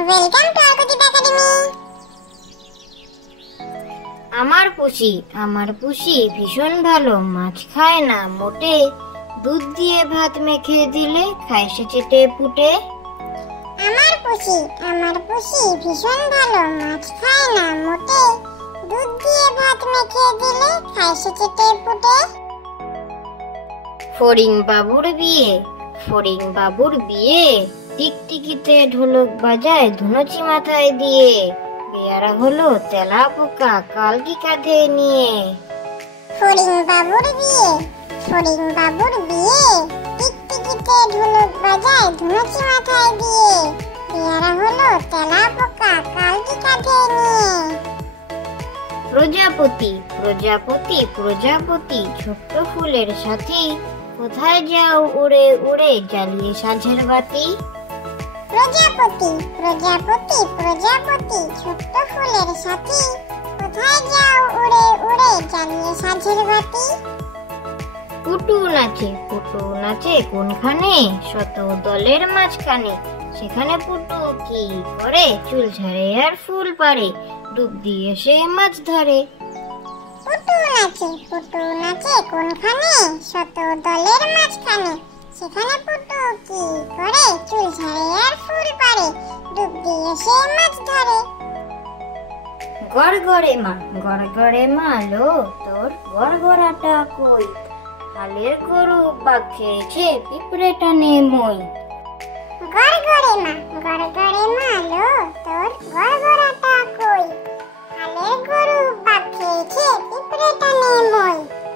Welcome to আরকুজিত academy. আমার পুষি ভীষণ ভালো, মাছ খায় না মোটে, দুধ দিয়ে ভাত মেখে দিলে খায় সে চেটে পুটে। আমার পুষি ভীষণ ভালো, মাছ খায় না মোটে, দুধ দিয়ে ভাত মেখে দিলে খায় সে চেটে পুটে। ফড়িং বাবুর বিয়ে, টিকটিকিতে ঢোলক বাজায় ধুনুচি মাথায় দিয়ে, পেয়ারা হলো তেলা পোকা কালকি কাঁধে নিয়ে। ফড়িং বাবুর বিয়ে, টিকটিকিতে ঢোলক বাজায় ধুনুচি মাথায় দিয়ে, পেয়ারা হলো তেলা পোকা কালকি কাঁধে নিয়ে। প্রজাপতি ছোট্ট ফুলের সাথী, কোথায় যাও উড়ে উড়ে জ্বালিয়ে সাঁঝের বাতি। প্রজাপতি ছোট্ট ফুলের সাথী, কোথায় যাও উড়ে উড়ে জ্বালিয়ে সাঁঝের বাতি। পুটু নাচে কোনখানে, শত দলের মাঝখানে, সেখানে পুটু কি করে, চুল ঝাড়ে আর ফুল পারে, ডুব দিয়ে সে মাছ ধরে। পুটু নাচে কোনখানে, শত দলের মাঝখানে, সেখানে পুটু কি করে, চুল ঝাড়ে আর ফুল পারে, ডুব দিয়ে সে মাছ ধরে। গড়গড়ে মা লো, তোর গড়গড়াটা কই, হালের গরু বাঘ খেয়েছে পিঁপড়ে টানে মই। গড়গড়ে মা লো, তোর গড়গড়াটা কই, হালের গরু বাঘ খেয়েছে পিঁপড়ে টানে মই।